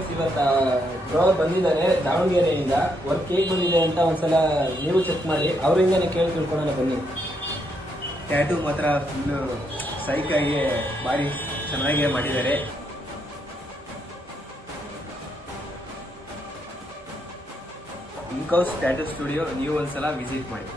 Friends, ಇವತ್ತು bro ಬಂದಿದ್ದಾರೆ ದಾವಣಗೆರೆಯಿಂದ. ವರ್ಕ್ ಹೇಗೆ ಬಂದಿದೆ ಅಂತ ಒಂದ್ಸಲ ನೀವು ಚೆಕ್ ಮಾಡಿ, ಅವರಿಂದನೇ ಕೇಳಿ ತಿಳ್ಕೊಳ್ಳೋಣ ಬನ್ನಿ. ಟ್ಯಾಟೂ ಮಾತ್ರ ಫುಲ್ಲು ಸೈಕಾಗಿ ಭಾರಿ ಚೆನ್ನಾಗೇ ಮಾಡಿದ್ದಾರೆ. ಇನ್ಕೌಸ್ ಟ್ಯಾಟೂ ಸ್ಟುಡಿಯೋ ನೀವು ಒಂದ್ಸಲ ವಿಸಿಟ್ ಮಾಡಿ.